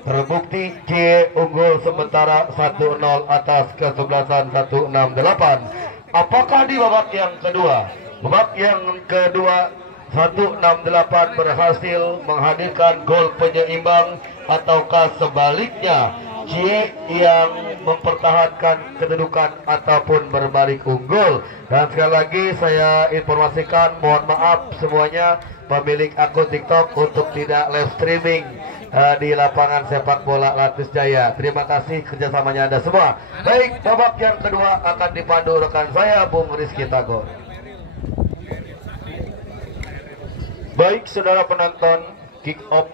Terbukti C unggul sementara 1-0 atas kesebelasan 168. Apakah di babak yang kedua? Babak yang kedua 168 berhasil menghadirkan gol penyeimbang ataukah sebaliknya C yang mempertahankan kedudukan ataupun berbalik unggul. Dan sekali lagi saya informasikan, mohon maaf semuanya pemilik akun TikTok untuk tidak live streaming di lapangan sepak bola Latis Jaya. Terima kasih kerjasamanya Anda semua. Baik, babak yang kedua akan dipandu rekan saya Bung Rizky Tagor. Baik saudara penonton, kick off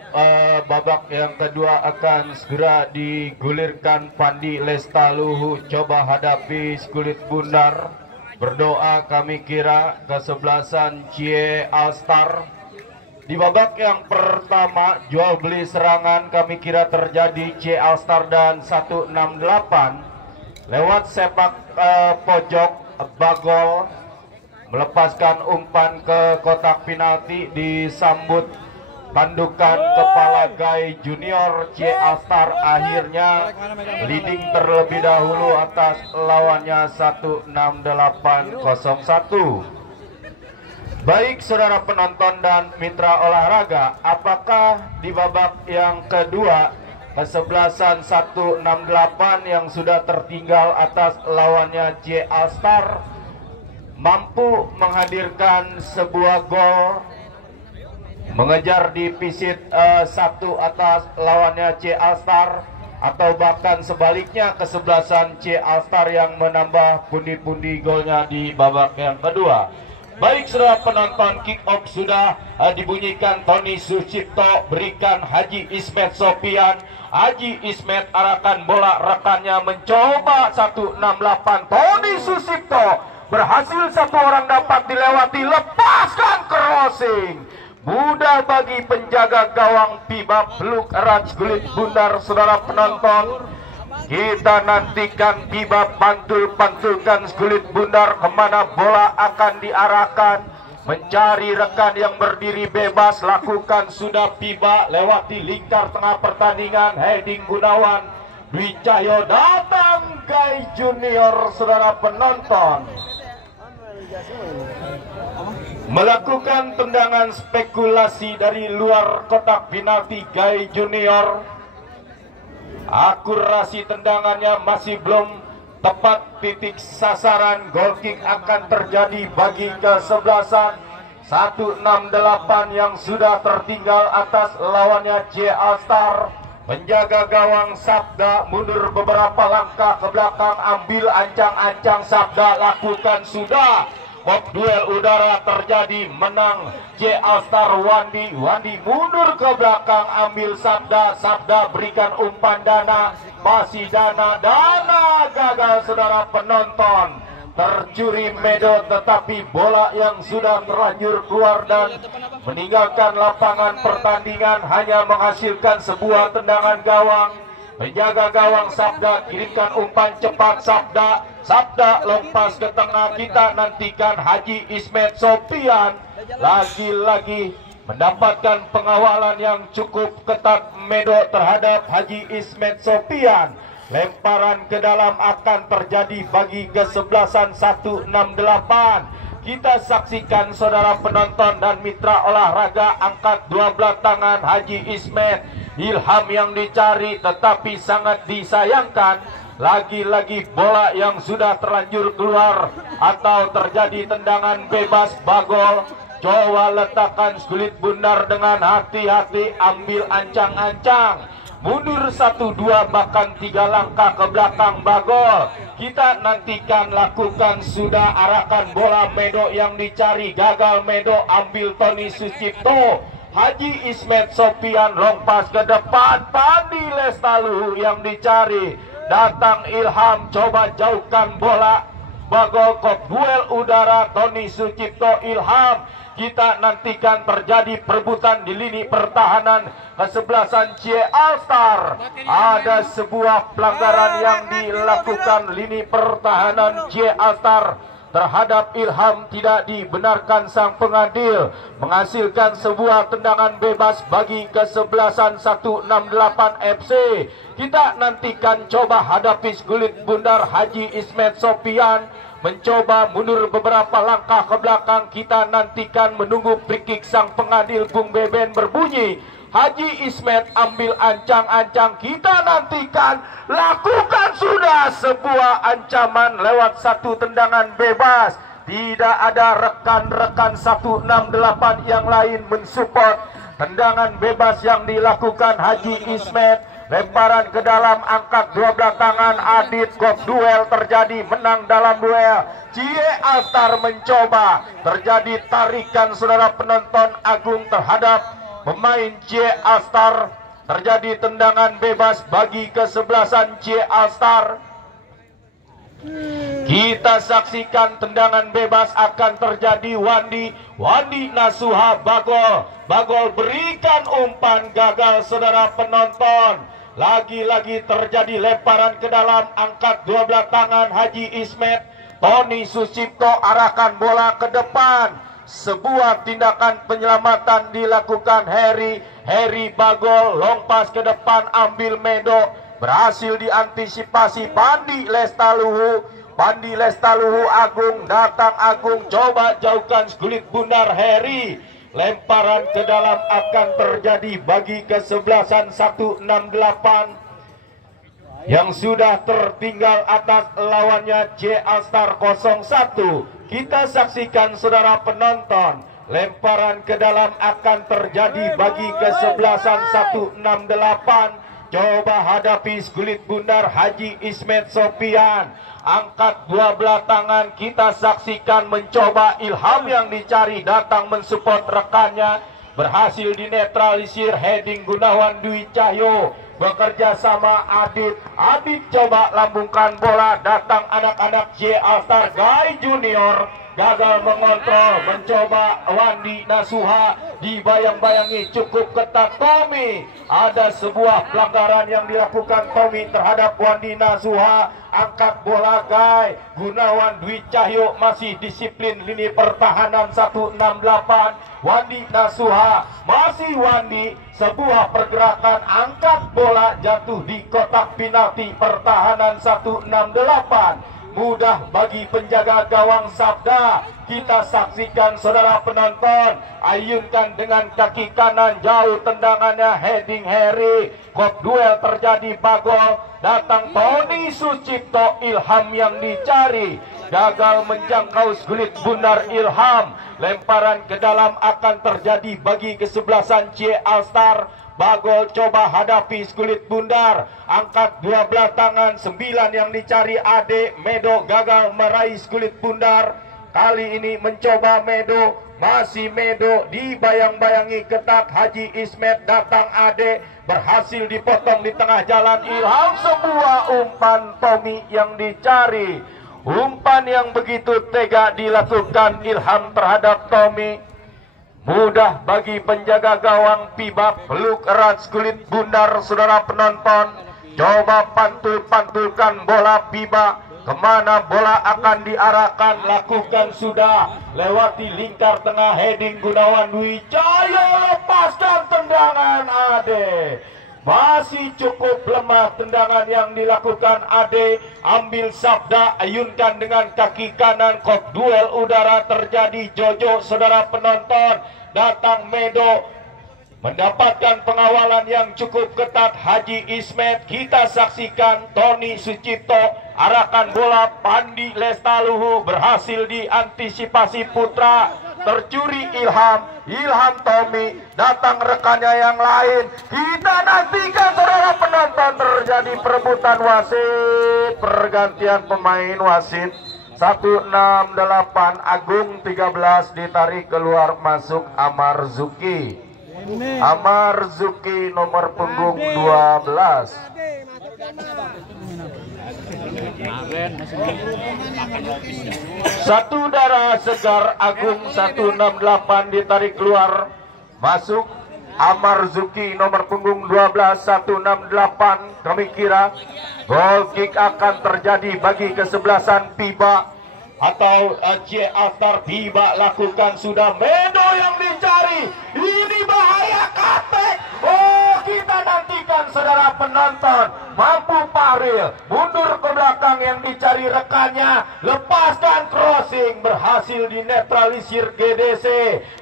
babak yang kedua akan segera digulirkan. Pandi Lestaluhu coba hadapi Skulit Bundar. Berdoa kami kira kesebelasan Cie Alstar. Di babak yang pertama jual beli serangan kami kira terjadi Cie Alstar dan 168 lewat sepak pojok Bagol melepaskan umpan ke kotak penalti, disambut tandukan kepala Gai Junior. C Alstar akhirnya leading terlebih dahulu atas lawannya 168-01. Baik saudara penonton dan mitra olahraga, apakah di babak yang kedua kesebelasan 168 yang sudah tertinggal atas lawannya C Alstar mampu menghadirkan sebuah gol, mengejar defisit 1 atas lawannya C Alstar, atau bahkan sebaliknya kesebelasan C Alstar yang menambah pundi-pundi golnya di babak yang kedua. Baik saudara penonton, kick off sudah dibunyikan. Tony Sucipto berikan Haji Ismet Sopian. Haji Ismet arahkan bola, rekannya mencoba 168. Tony Sucipto berhasil, satu orang dapat dilewati, lepaskan crossing. Mudah bagi penjaga gawang Piba peluk erat Skulit Bundar. Saudara penonton, kita nantikan Piba pantul-pantulkan Skulit Bundar kemana bola akan diarahkan. Mencari rekan yang berdiri bebas, lakukan sudah Piba, lewati lingkar tengah pertandingan. Heading Gunawan, Dwi Cahyo, datang Gai Junior. Saudara penonton, melakukan tendangan spekulasi dari luar kotak penalti. Gai Junior, akurasi tendangannya masih belum tepat titik sasaran. Goal kick akan terjadi bagi kesebelasan 168 yang sudah tertinggal atas lawannya C Alstar. Penjaga gawang Sabda mundur beberapa langkah ke belakang, ambil ancang-ancang. Sabda lakukan sudah. Pop duel udara terjadi, menang C Alstar. Wandi mundur ke belakang, ambil Sabda. Sabda berikan umpan Dana, masih Dana gagal. Saudara penonton, tercuri Medo, tetapi bola yang sudah terlanjur keluar dan meninggalkan lapangan pertandingan hanya menghasilkan sebuah tendangan gawang. Penjaga gawang Sabda kirimkan umpan cepat. Sabda lepas ke tengah. Kita nantikan Haji Ismet Sopian lagi-lagi mendapatkan pengawalan yang cukup ketat Medo terhadap Haji Ismet Sopian. Lemparan ke dalam akan terjadi bagi kesebelasan 168. Kita saksikan saudara penonton dan mitra olahraga, angkat dua belah tangan Haji Ismet. Ilham yang dicari, tetapi sangat disayangkan lagi-lagi bola yang sudah terlanjur keluar atau terjadi tendangan bebas. Bagol coba letakkan Skulit Bundar dengan hati-hati, ambil ancang-ancang, mundur 1-2 bahkan 3 langkah ke belakang. Bagol kita nantikan, lakukan sudah, arahkan bola. Medo yang dicari, gagal. Medo ambil Tony Sucipto. Haji Ismet Sopian lompas ke depan, Pandi Lestaluhu yang dicari, datang Ilham, coba jauhkan bola. Bagol kok duel udara Tony Sucipto Ilham. Kita nantikan terjadi perebutan di lini pertahanan kesebelasan C Alstar. Ada sebuah pelanggaran yang dilakukan lini pertahanan C Alstar. terhadap Ilham tidak dibenarkan sang pengadil, menghasilkan sebuah tendangan bebas bagi kesebelasan 168 FC. Kita nantikan coba hadapi Skulit Bundar Haji Ismet Sopian, mencoba mundur beberapa langkah ke belakang. Kita nantikan menunggu free kick sang pengadil Bung Beben berbunyi. Haji Ismet ambil ancang-ancang, kita nantikan lakukan sudah sebuah ancaman lewat satu tendangan bebas. Tidak ada rekan-rekan 168 yang lain mensupport tendangan bebas yang dilakukan Haji Ismet. Lemparan ke dalam, angkat dua belah tangan Adit, kop duel terjadi, menang dalam duel. Cie Altar mencoba, terjadi tarikan saudara penonton Agung terhadap pemain Cie Altar, terjadi tendangan bebas bagi kesebelasan Cie Altar. Kita saksikan tendangan bebas akan terjadi. Wandi Nasuha Bagol berikan umpan, gagal saudara penonton. Lagi-lagi terjadi lemparan ke dalam, angkat dua belah tangan Haji Ismet. Tony Susipto arahkan bola ke depan. Sebuah tindakan penyelamatan dilakukan Heri Bagol, long pass ke depan, ambil Medo, berhasil diantisipasi Pandi Lestaluhu. Agung datang, Agung coba jauhkan Skulit Bundar Heri. Lemparan ke dalam akan terjadi bagi kesebelasan 168 yang sudah tertinggal atas lawannya C Alstar 01. Kita saksikan saudara penonton, lemparan ke dalam akan terjadi bagi kesebelasan 168. Coba hadapi Skulit Bundar Haji Ismet Sopian, angkat dua belah tangan. Kita saksikan mencoba Ilham yang dicari datang mensupport rekannya, berhasil dinetralisir heading Gunawan Dwi Cahyo. Bekerja sama Adit coba lambungkan bola, datang anak-anak J Alstar Guy Junior, gagal mengontrol, mencoba Wandi Nasuha, dibayang-bayangi cukup ketat Tommy. Ada sebuah pelanggaran yang dilakukan Tommy terhadap Wandi Nasuha. Angkat bola Guy Gunawan Dwi Cahyo, masih disiplin lini pertahanan 168. Wandi Nasuha, masih Wandi, sebuah pergerakan, angkat bola jatuh di kotak penalti pertahanan 168. Mudah bagi penjaga gawang Sabda. Kita saksikan saudara penonton, ayunkan dengan kaki kanan, jauh tendangannya, heading Heri, kop duel terjadi, Bagol, datang Tony Sucipto, Ilham yang dicari, gagal menjangkau Skulit Bundar Ilham. Lemparan ke dalam akan terjadi bagi kesebelasan C Alstar. Bagol coba hadapi Skulit Bundar, angkat dua belah tangan, 9 yang dicari Ade. Medo gagal meraih Skulit Bundar. Kali ini mencoba Medo, masih Medo, dibayang-bayangi ketat Haji Ismet, datang Ade, berhasil dipotong di tengah jalan Ilham. Sebuah umpan Tommy yang dicari, umpan yang begitu tega dilakukan Ilham terhadap Tommy. Mudah bagi penjaga gawang Pibak, peluk erat Skulit Bundar saudara penonton. Coba pantulkan bola Pibak, kemana bola akan diarahkan, lakukan sudah, lewati lingkar tengah, heading Gunawan Dwi Cahyo, lepaskan tendangan Ade. Masih cukup lemah tendangan yang dilakukan Ade, ambil Sabda, ayunkan dengan kaki kanan, kok duel udara terjadi. Jojo saudara penonton, datang Medo, mendapatkan pengawalan yang cukup ketat Haji Ismet. Kita saksikan Tony Sucipto, arahkan bola, Pandi Lestaluhu, berhasil diantisipasi Putra, tercuri Ilham Tommy, datang rekannya yang lain. Kita nantikan saudara penonton, terjadi perebutan wasit, pergantian pemain wasit. 168 Agung 13 ditarik keluar, masuk Amar Zuki nomor punggung 12. Satu darah segar Agung 168 ditarik keluar, masuk Amar Zuki nomor punggung 12 168. Kami kira gol kick akan terjadi bagi kesebelasan Piba. atau J Altar Biba lakukan sudah. Medo yang dicari, ini bahaya Katek. Oh, kita nantikan saudara penonton, mampu Fahril mundur ke belakang yang dicari rekannya, lepaskan crossing, berhasil dinetralisir GDC.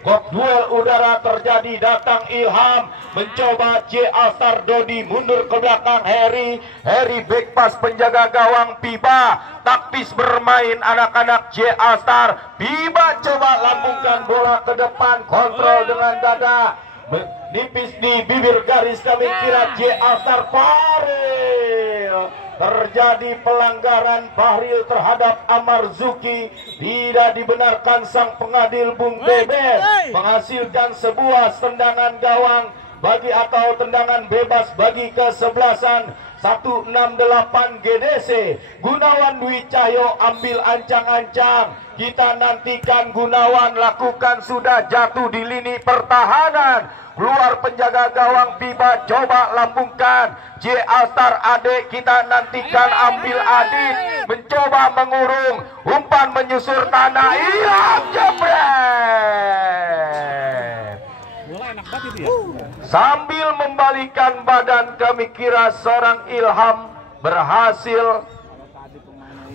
Kok duel udara terjadi, datang Ilham mencoba J Altar Dodi mundur ke belakang Heri back pass penjaga gawang Biba, taktis bermain anak-anak J Altar. Biba coba lambungkan bola ke depan, kontrol dengan dada, nipis di bibir garis kami kira J Altar. Fahril, terjadi pelanggaran Fahril terhadap Amarzuki, tidak dibenarkan sang pengadil Bung Beben, menghasilkan sebuah tendangan gawang bagi atau tendangan bebas bagi kesebelasan 168 GDC. Gunawan Dwi Cahyo ambil ancang-ancang, kita nantikan Gunawan lakukan sudah jatuh di lini pertahanan, keluar penjaga gawang Biba coba lambungkan J Altar Ade, kita nantikan ambil Adit mencoba mengurung, umpan menyusur tanah, Ilham jebret. Sambil membalikan badan kami kira seorang Ilham berhasil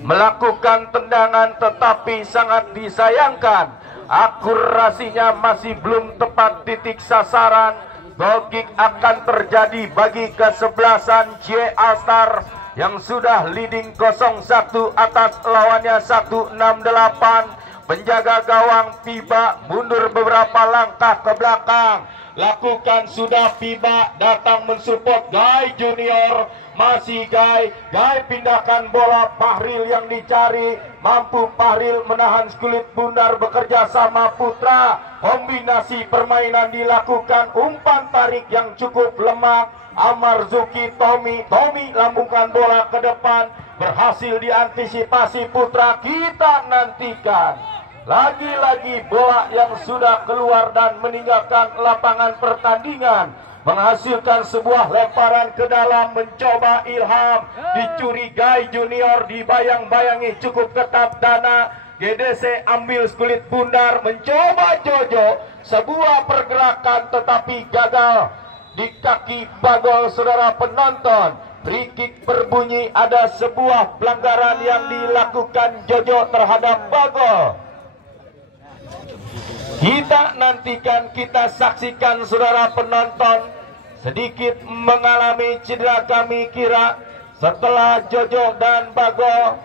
melakukan tendangan, tetapi sangat disayangkan akurasinya masih belum tepat titik sasaran. Goal kick akan terjadi bagi kesebelasan J Altar yang sudah leading 0-1 atas lawannya 168. Penjaga gawang Biba mundur beberapa langkah ke belakang, lakukan sudah Biba datang mensupport Guy Junior, masih Guy pindahkan bola, Fahril yang dicari, mampu Fahril menahan kulit bundar bekerja sama Putra, kombinasi permainan dilakukan, umpan tarik yang cukup lemah, Amarzuki Tommy lambungkan bola ke depan, berhasil diantisipasi Putra. Kita nantikan lagi-lagi bola yang sudah keluar dan meninggalkan lapangan pertandingan, menghasilkan sebuah lemparan ke dalam, mencoba Ilham, dicurigai Junior, dibayang-bayangi cukup ketat dana. GDC ambil kulit bundar, mencoba Jojo, sebuah pergerakan tetapi gagal di kaki Bagol. Saudara penonton, free kick berbunyi, ada sebuah pelanggaran yang dilakukan Jojo terhadap Bagol. Kita nantikan, kita saksikan saudara penonton, sedikit mengalami cedera kami kira setelah Jojo dan Bagol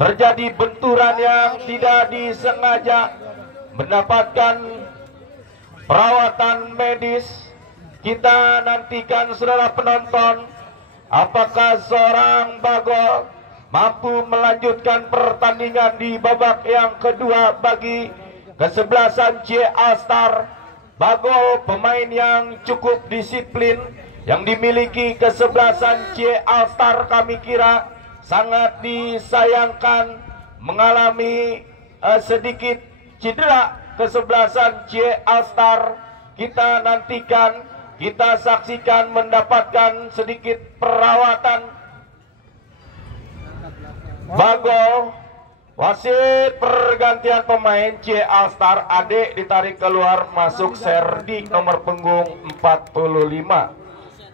terjadi benturan yang tidak disengaja, mendapatkan perawatan medis. Kita nantikan saudara penonton, apakah seorang Bagol mampu melanjutkan pertandingan di babak yang kedua bagi kesebelasan J Altar. Bagol pemain yang cukup disiplin yang dimiliki kesebelasan J Altar, kami kira sangat disayangkan mengalami sedikit cedera kesebelasan J Altar. Kita nantikan, kita saksikan mendapatkan sedikit perawatan. Bagol, wasit pergantian pemain J Altar, Ade ditarik keluar, masuk Serdi nomor punggung 45.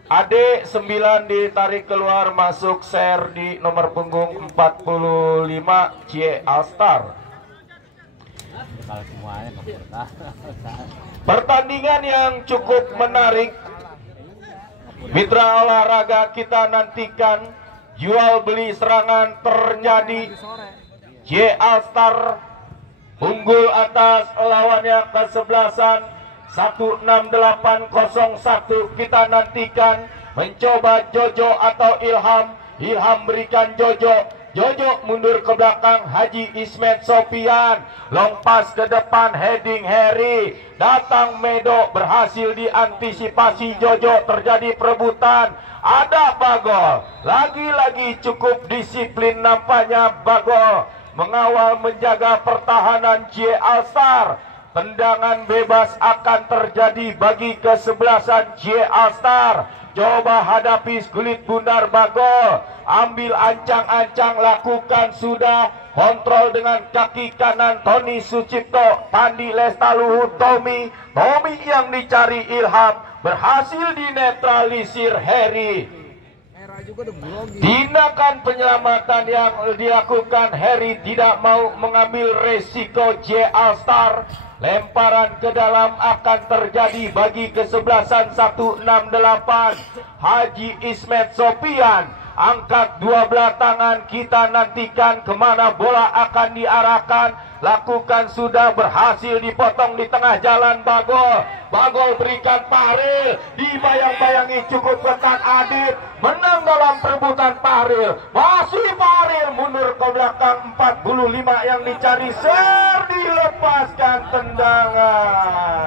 Ade 9 ditarik keluar, masuk Serdi nomor punggung 45 J Altar. Pertandingan yang cukup menarik, mitra olahraga, kita nantikan. Jual beli serangan terjadi, J Altar unggul atas lawannya kesebelasan 16801. Kita nantikan mencoba Jojo atau Ilham berikan Jojo mundur ke belakang, Haji Ismet Sofian long pass ke depan, heading Heri, datang Medo, berhasil diantisipasi Jojo, terjadi perebutan, ada Bagol, lagi-lagi cukup disiplin nampaknya Bagol mengawal menjaga pertahanan J Altar. Tendangan bebas akan terjadi bagi kesebelasan J Altar. coba hadapi kulit bundar Bagol, ambil ancang-ancang, lakukan sudah, kontrol dengan kaki kanan Tony Sucipto, Pandi Lestaluhu, Tommy yang dicari Ilham, berhasil dinetralisir Harry. Tindakan penyelamatan yang dilakukan Harry tidak mau mengambil resiko. J Alstar, lemparan ke dalam akan terjadi bagi kesebelasan 168. Haji Ismet Sopian angkat dua belah tangan, kita nantikan kemana bola akan diarahkan. Lakukan sudah, berhasil dipotong di tengah jalan Bagol berikan Fahril, dibayang-bayangi cukup ketat Adit, menang dalam perebutan Fahril, masih Fahril mundur ke belakang, 45 yang dicari, Serdi lepaskan tendangan.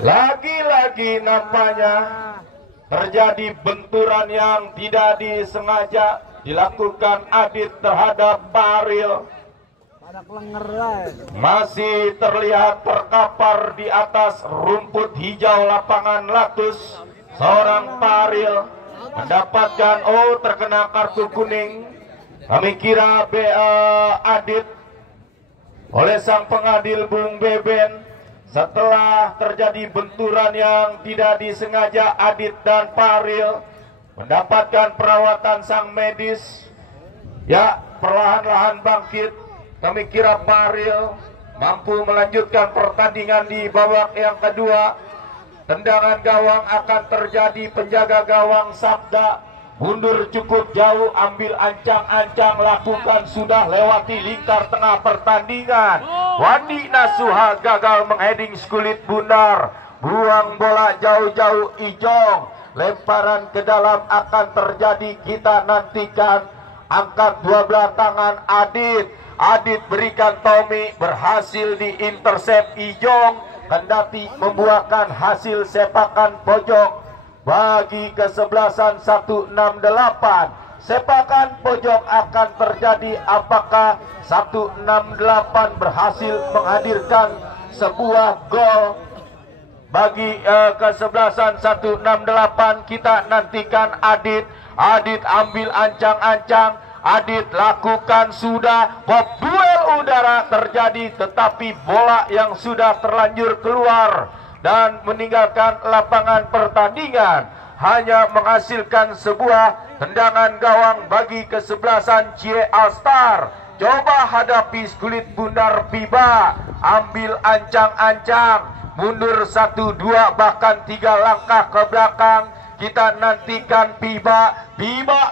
Lagi-lagi nampaknya terjadi benturan yang tidak disengaja dilakukan Adit terhadap Fahril. Masih terlihat terkapar di atas rumput hijau lapangan Latus. Seorang Fahril mendapatkan terkena kartu kuning. Kami kira Adit oleh sang pengadil Bung Beben. Setelah terjadi benturan yang tidak disengaja, Adit dan Fahril mendapatkan perawatan sang medis. Ya, perlahan-lahan bangkit. Kami kira Fahril mampu melanjutkan pertandingan di babak yang kedua. Tendangan gawang akan terjadi, penjaga gawang Sabda mundur cukup jauh, ambil ancang-ancang, lakukan sudah, lewati lingkar tengah pertandingan. Wandi Nasuha gagal mengheading kulit bundar, buang bola jauh-jauh Ijong, lemparan ke dalam akan terjadi, kita nantikan. Angkat dua belah tangan Adit berikan Tommy, berhasil diintersep Ijong, kendati membuahkan hasil sepakan pojok bagi kesebelasan 168. Sepakan pojok akan terjadi, apakah 168 berhasil menghadirkan sebuah gol bagi kesebelasan 168. Kita nantikan Adit ambil ancang-ancang, Adit lakukan sudah, pop duel udara terjadi, tetapi bola yang sudah terlanjur keluar dan meninggalkan lapangan pertandingan hanya menghasilkan sebuah tendangan gawang bagi kesebelasan J Alstar. Coba hadapi kulit bundar Piba, ambil ancang-ancang, mundur 1, 2 bahkan 3 langkah ke belakang. Kita nantikan Piba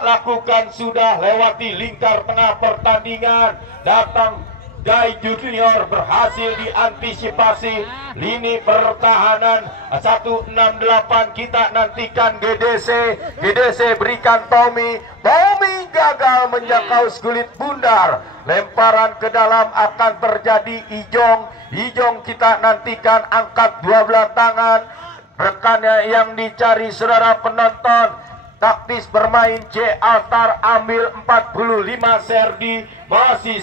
lakukan sudah, lewati lingkar tengah pertandingan, datang Dai Junior, berhasil diantisipasi lini pertahanan 168. Kita nantikan GDC berikan Tommy gagal menjangkau kulit bundar, lemparan ke dalam akan terjadi Ijong kita nantikan, angkat dua belah tangan, rekannya yang dicari saudara penonton. Taktis bermain J Alstar, ambil 45 Serdi, masih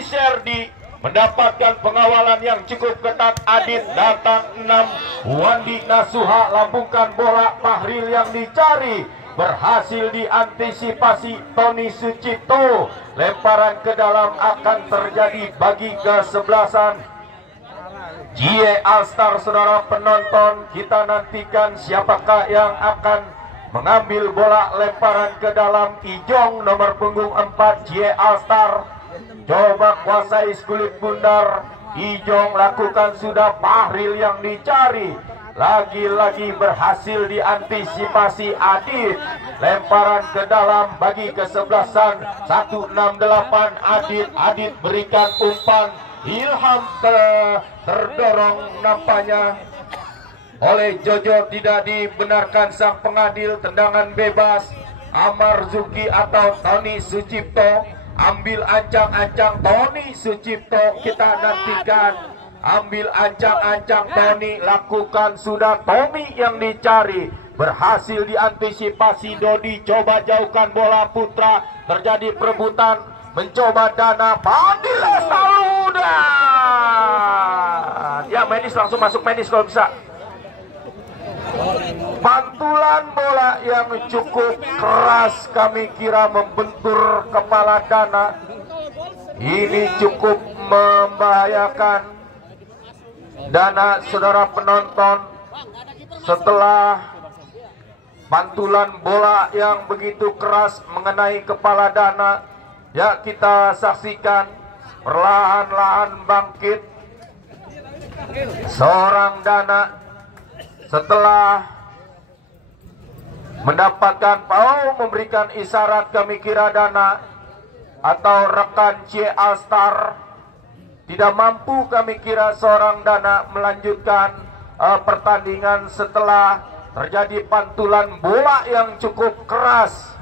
Serdi mendapatkan pengawalan yang cukup ketat. Adit datang 6, Wandi Nasuha lambungkan bola, Fahril yang dicari, berhasil diantisipasi Tony Sucipto, lemparan ke dalam akan terjadi bagi kesebelasan J Alstar. Saudara penonton, kita nantikan siapakah yang akan mengambil bola, lemparan ke dalam Ijong nomor punggung 4 J Alstar. Coba kuasai kulit bundar, Ijong lakukan sudah, Fahril yang dicari, lagi-lagi berhasil diantisipasi Adit, lemparan ke dalam bagi kesebelasan 168. Adit berikan umpan, Ilham terdorong nampaknya oleh Jojo, tidak dibenarkan sang pengadil. Tendangan bebas Amar Zuki atau Tony Sucipto, ambil ancang-ancang Tony Sucipto, kita nantikan, ambil ancang-ancang Tony, lakukan sudah, Tommy yang dicari, berhasil diantisipasi Dodi, coba jauhkan bola putra, terjadi perebutan, mencoba Dana, Pandi Lestaluhu, ya medis langsung masuk medis kalau bisa. Pantulan bola yang cukup keras kami kira membentur kepala Dana. Ini cukup membahayakan Dana, saudara penonton. Setelah pantulan bola yang begitu keras mengenai kepala Dana, ya kita saksikan perlahan-lahan bangkit seorang Dana setelah mendapatkan memberikan isyarat. Kami kira Dana atau rekan C Alstar tidak mampu, kami kira seorang Dana melanjutkan pertandingan setelah terjadi pantulan bola yang cukup keras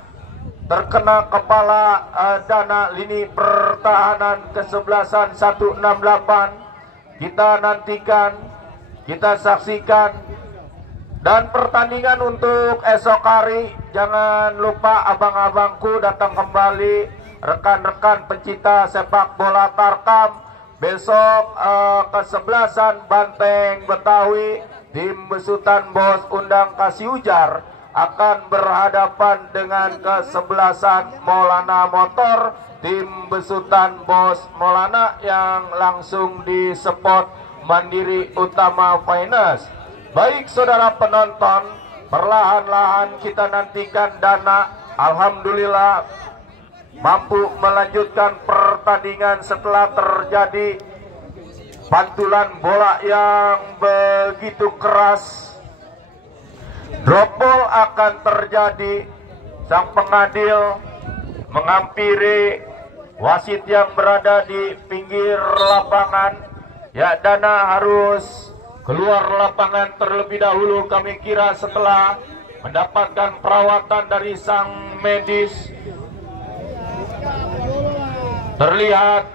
terkena kepala Dana. Lini pertahanan kesebelasan 168 kita nantikan, kita saksikan. Dan pertandingan untuk esok hari, jangan lupa abang-abangku datang kembali, rekan-rekan pencinta sepak bola Tarkam. Besok kesebelasan Banteng Betawi, tim besutan Bos Undang Kasih Ujar akan berhadapan dengan kesebelasan Maulana Motor, tim besutan Bos Maulana yang langsung disupport Mandiri Utama Finance. Baik saudara penonton, perlahan-lahan kita nantikan Dana alhamdulillah mampu melanjutkan pertandingan setelah terjadi pantulan bola yang begitu keras. Drop ball akan terjadi. Sang pengadil menghampiri wasit yang berada di pinggir lapangan. Ya, Dana harus keluar lapangan terlebih dahulu, kami kira setelah mendapatkan perawatan dari sang medis. Terlihat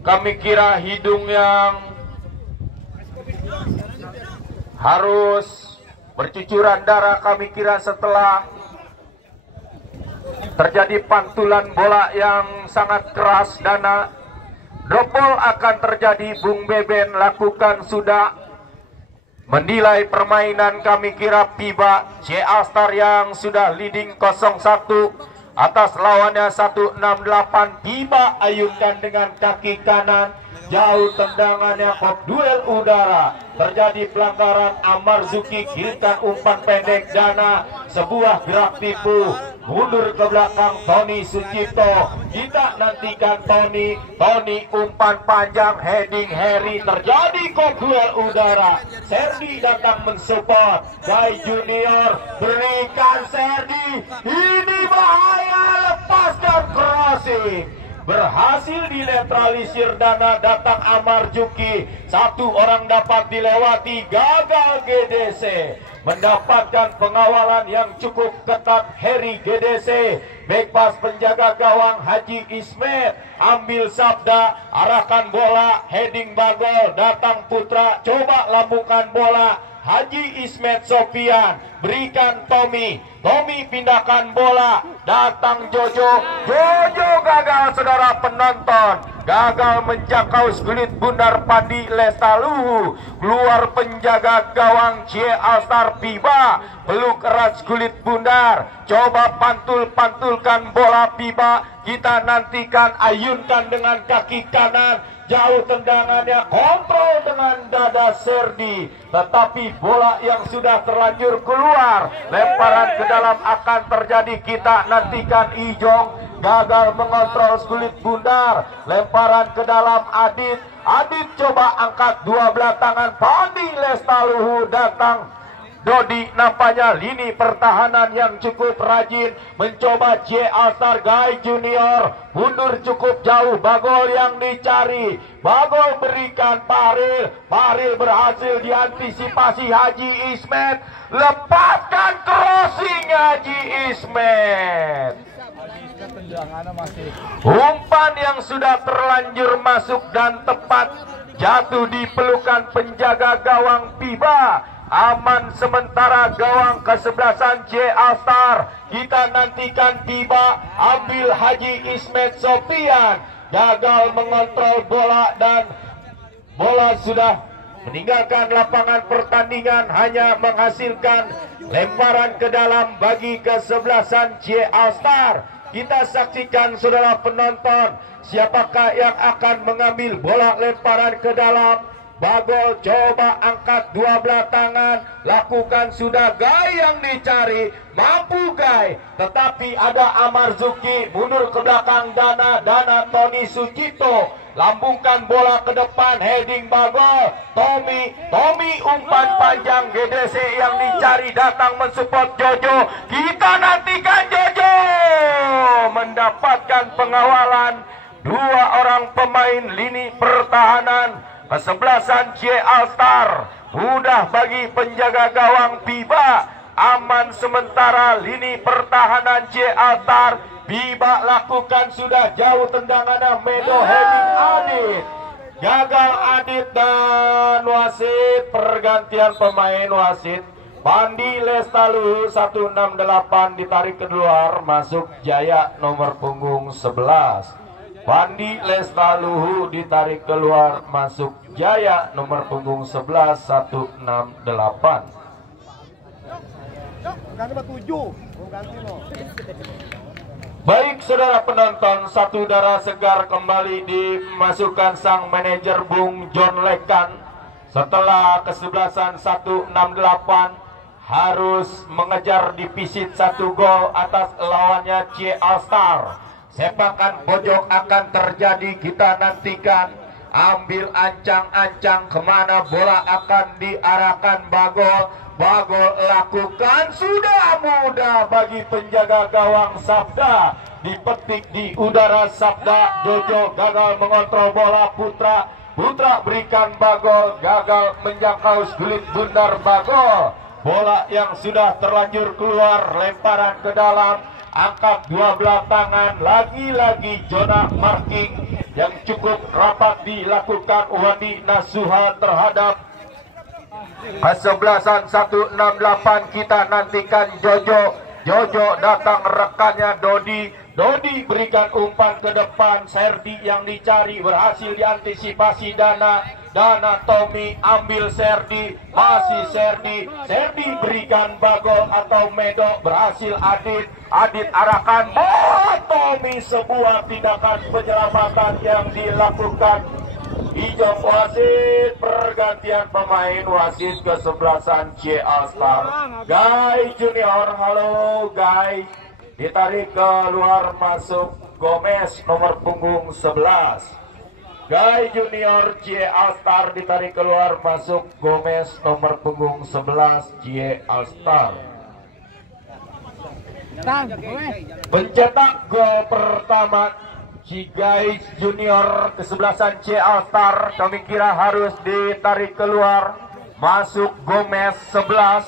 kami kira hidung yang harus bercucuran darah, kami kira setelah terjadi pantulan bola yang sangat keras. Dana drop ball akan terjadi. Bung Beben lakukan sudah menilai permainan, kami kira Piba C Alstar yang sudah leading 0-1 atas lawannya 168. Piba ayunkan dengan kaki kanan, jauh tendangannya, hot duel udara. Terjadi pelanggaran, Amarzuki kirimkan umpan pendek. Dana sebuah gerak tipu, mundur ke belakang Tony Sucipto. Kita nantikan Tony umpan panjang, heading Harry. Terjadi hot duel udara. Serdi datang mensupport. Guy Junior berikan Serdi. Ini bahaya, lepaskan crossing. Berhasil dinetralisir Dana, datang Amarzuki. Satu orang dapat dilewati, gagal GDC. Mendapatkan pengawalan yang cukup ketat Harry GDC. Back pass penjaga gawang Haji Ismet, ambil sabda, arahkan bola, heading Bagol, datang Putra, coba lambungkan bola. Haji Ismet Sofian berikan Tommy pindahkan bola, datang Jojo gagal, saudara penonton, gagal menjangkau skulit bundar Padi Lestaluhu. Keluar penjaga gawang C Alstar Piba, peluk erat skulit bundar, coba pantulkan bola Piba. Kita nantikan, ayunkan dengan kaki kanan, jauh tendangannya, kontrol dengan dada Serdi, tetapi bola yang sudah terlanjur keluar, lemparan ke dalam akan terjadi. Kita nantikan Ijong gagal mengontrol kulit bundar, lemparan ke dalam Adit coba angkat dua belah tangan, Pandi Lestaluhu datang. Dodi nampaknya lini pertahanan yang cukup rajin, mencoba J Alstar. Guy Junior mundur cukup jauh, Bagol yang dicari, Bagol berikan Paril berhasil diantisipasi Haji Ismet, lepaskan crossing Haji Ismet. Umpan yang sudah terlanjur masuk dan tepat jatuh di pelukan penjaga gawang Piba. Aman sementara gawang kesebelasan J Alstar. Kita nantikan Piba ambil Haji Ismet Sofian, gagal mengontrol bola dan bola sudah meninggalkan lapangan pertandingan hanya menghasilkan lemparan ke dalam bagi kesebelasan C All Star. Kita saksikan saudara penonton, siapakah yang akan mengambil bola lemparan ke dalam. Bagol coba angkat dua belah tangan, lakukan sudah Gai yang dicari, mampu Gai, tetapi ada Amarzuki mundur ke belakang Dana Tony Sucipto, lambungkan bola ke depan, heading Bagol, Tommy umpan panjang, GDC yang dicari datang mensupport Jojo, kita nantikan Jojo mendapatkan pengawalan dua orang pemain lini pertahanan. Kesebelasan C All Star mudah bagi penjaga gawang Biba, aman sementara lini pertahanan C All Star. Biba lakukan sudah jauh tendangannya, Medo heading Adit, gagal Adit dan wasit pergantian pemain wasit. Bandi Lestalu 168 ditarik keluar, masuk Jaya nomor punggung 11. Bandi Lestaluhu ditarik keluar, masuk Jaya nomor punggung 11 168. Baik saudara penonton, satu darah segar kembali dimasukkan sang manajer Bung John Lekan. Setelah kesebelasan 168 harus mengejar divisit 1 gol atas lawannya C All Star. Sepakan pojok akan terjadi, kita nantikan. Ambil ancang-ancang kemana bola akan diarahkan Bagol. Bagol lakukan sudah mudah bagi penjaga gawang Sabda. Dipetik di udara Sabda. Jojo gagal mengontrol bola Putra. Putra berikan Bagol, gagal menjangkau Gulit Bundar Bagol. Bola yang sudah terlanjur keluar, lemparan ke dalam. Angkat dua belah tangan, lagi-lagi zona marking yang cukup rapat dilakukan Wandi Nasuha terhadap kesebelasan 168. Kita nantikan Jojo datang rekannya Dodi berikan umpan ke depan, Serdi yang dicari berhasil diantisipasi Dana Tommy ambil Serdi, masih Serdi berikan Bagol atau Medo, berhasil Adit arahkan bola Tommy, sebuah tindakan penyelamatan yang dilakukan. Hijau wasit, pergantian pemain wasit kesebelasan C All Star. Gai Junior, halo Gai, ditarik keluar, masuk Gomez nomor punggung 11. Gai Junior C All Star ditarik keluar, masuk Gomez nomor punggung 11 C All Star. Pencetak gol pertama si Gai Junior kesebelasan C All Star, kami kira harus ditarik keluar, masuk Gomez 11.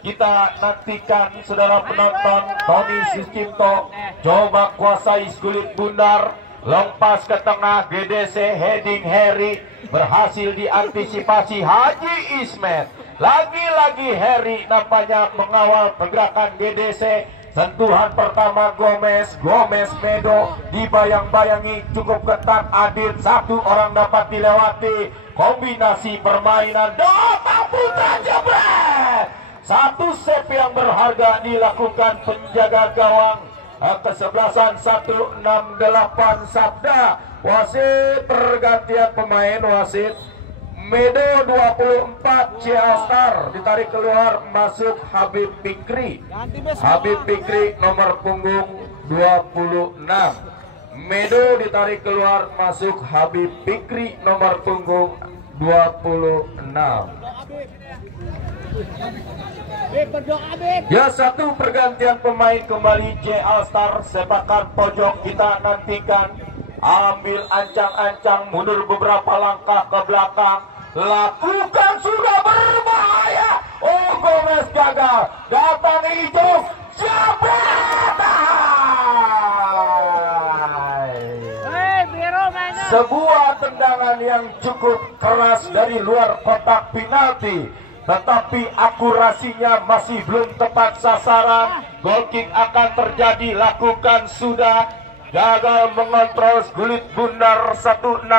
Kita nantikan saudara penonton, Tony Sucipto coba kuasai Gulit Bundar, lepas ke tengah, GDC heading Harry, berhasil diantisipasi Haji Ismet. Lagi-lagi Harry nampaknya mengawal pergerakan GDC. Sentuhan pertama Gomez Medo dibayang-bayangi cukup ketat Adit, satu orang dapat dilewati, kombinasi permainan Dota Putra jebret. Satu save yang berharga dilakukan penjaga gawang kesebelasan 168 Sabda. Wasit pergantian pemain wasit. Medo 24 C All Star ditarik keluar, masuk Habib Fikri nomor punggung 26. Medo ditarik keluar, masuk Habib Fikri nomor punggung 26. Ya, satu pergantian pemain kembali C All Star. Sepakan pojok kita nantikan. Ambil ancang-ancang, mundur beberapa langkah ke belakang, lakukan sudah berbahaya. Oh, Gomez gagal, datang hijau, sebuah tendangan yang cukup keras dari luar kotak penalti, tetapi akurasinya masih belum tepat sasaran. Goal kick akan terjadi, lakukan sudah, gagal mengontrol Gulit Bundar 168.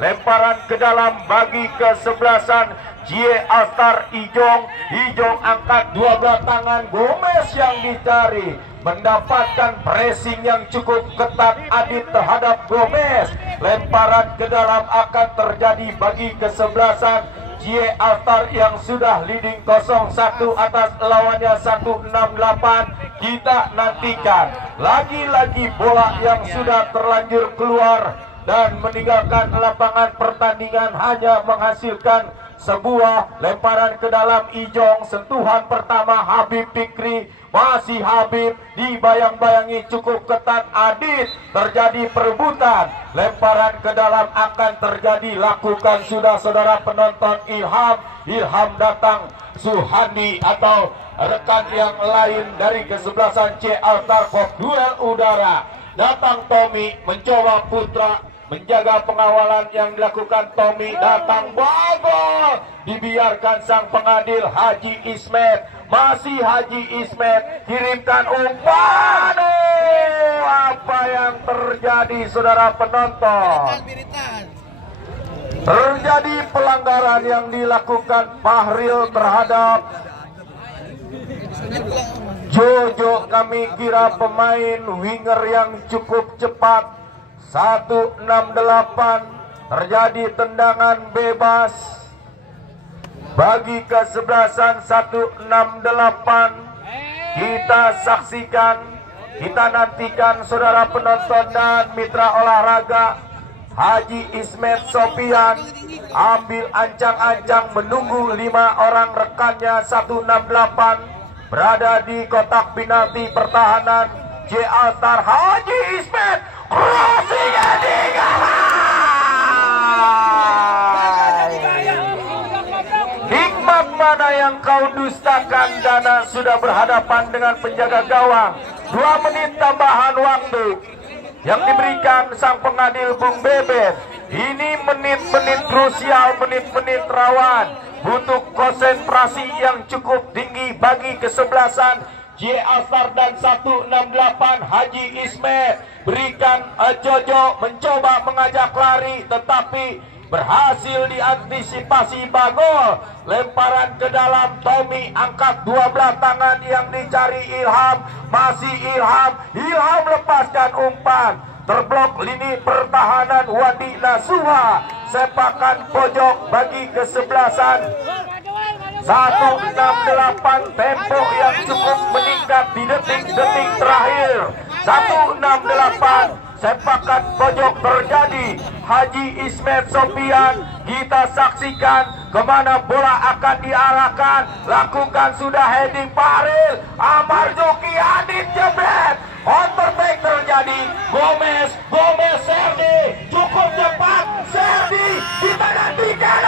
lemparan ke dalam bagi kesebelasan Jie Altar Ijong. Ijong angkat dua belah tangan, Gomez yang dicari, mendapatkan pressing yang cukup ketat Adit terhadap Gomez. Lemparan ke dalam akan terjadi bagi kesebelasan Jie Altar yang sudah leading 0-1 atas lawannya 168. Kita nantikan lagi-lagi bola yang sudah terlanjur keluar dan meninggalkan lapangan pertandingan hanya menghasilkan sebuah lemparan ke dalam Ijong. Sentuhan pertama Habib Fikri, masih Habib, dibayang-bayangi cukup ketat Adit, terjadi perebutan. Lemparan ke dalam akan terjadi, lakukan sudah saudara penonton. Ilham datang, Suhandi atau rekan yang lain dari kesebelasan C Altar Kop duel udara. Datang Tommy, mencoba Putra, menjaga pengawalan yang dilakukan Tommy. Datang Bagol, dibiarkan sang pengadil Haji Ismet. Masih Haji Ismet, kirimkan umpan. Apa yang terjadi saudara penonton? Terjadi pelanggaran yang dilakukan Fahril terhadap Jojo. Kami kira pemain winger yang cukup cepat. 168, terjadi tendangan bebas bagi kesebelasan 168. Kita saksikan, kita nantikan saudara penonton dan mitra olahraga. Haji Ismet Sofian ambil ancang-ancang menunggu 5 orang rekannya 168 berada di kotak penalti pertahanan J Altar. Haji Ismet crossing nikmat mana yang kau dustakan. Dana sudah berhadapan dengan penjaga gawang. 2 menit tambahan waktu yang diberikan sang pengadil Bung Bebet. Ini menit-menit krusial, menit-menit rawan, butuh konsentrasi yang cukup tinggi bagi kesebelasan J Altar dan 168. Haji Ismet berikan Jojo, mencoba mengajak lari tetapi berhasil diantisipasi Bagol. Lemparan ke dalam Tommy, angkat 12 tangan yang dicari Ilham. Masih Ilham lepaskan umpan, terblok lini pertahanan Wadi Nasuha. Sepakan pojok bagi kesebelasan 168. Tempo yang cukup meningkat di detik-detik terakhir. 168, sepakan pojok terjadi. Haji Ismet Sofian, kita saksikan kemana bola akan diarahkan. Lakukan sudah heading Fahril, Amar Joki Adit jebret. Counter back terjadi. Gomez Serdi, cukup cepat Serdi, kita nantikan.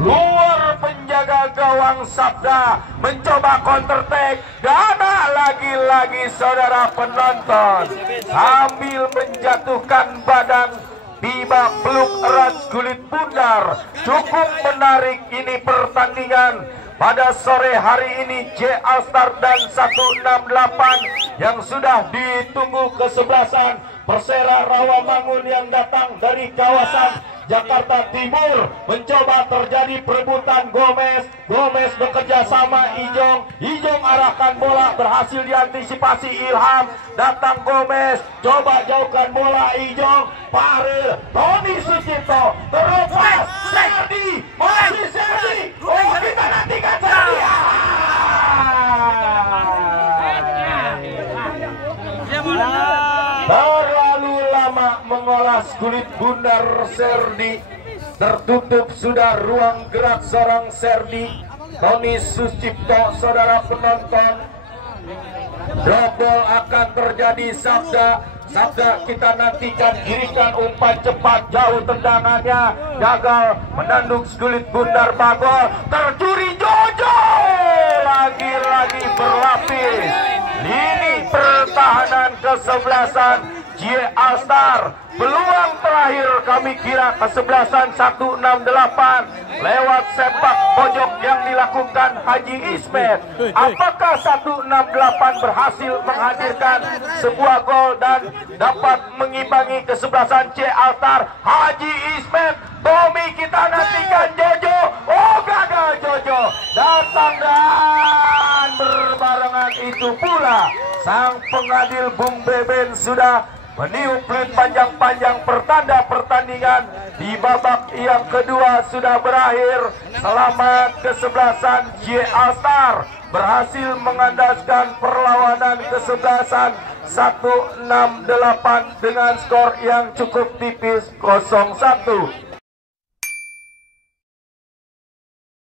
Luar penjaga gawang Sabda, mencoba counter attack. Dana lagi-lagi saudara penonton sambil menjatuhkan badan, tiba peluk erat kulit bundar. Cukup menarik ini pertandingan pada sore hari ini. J Altar dan 168 yang sudah ditunggu kesebelasan Persera Rawamangun yang datang dari kawasan Jakarta Timur. Mencoba terjadi perebutan Gomez bekerja sama Ijong arahkan bola, berhasil diantisipasi Ilham. Datang Gomez, coba jauhkan bola Ijong. Fahril, Tony Sucipto terlepas. Serdi, masih Serdi. Oh, kita nantikan Serdi. Terlalu lama mengolas kulit bundar Serdi. Tertutup sudah ruang gerak seorang Serdi. Tony Sucipto saudara penonton. Double akan terjadi. Sabda kita nantikan, kirikan umpan cepat jauh, tendangannya gagal, menanduk kulit bundar Bagol. Tercuri Jojo, lagi-lagi berlapis. Lini pertahanan kesebelasan J J Alstar. Peluang terakhir kami kira kesebelasan 168 lewat sepak pojok yang dilakukan Haji Ismet. Apakah 168 berhasil menghadirkan sebuah gol dan dapat mengimbangi kesebelasan J Alstar? Haji Ismet, Tommy, kita nantikan Jojo. Oh, gagal Jojo. Datang dan berbarengan itu pula sang pengadil Bung Beben sudah meniup peluit panjang-panjang pertanda pertandingan di babak yang kedua sudah berakhir. Selamat kesebelasan J Alstar berhasil mengandaskan perlawanan kesebelasan 168 dengan skor yang cukup tipis 0-1.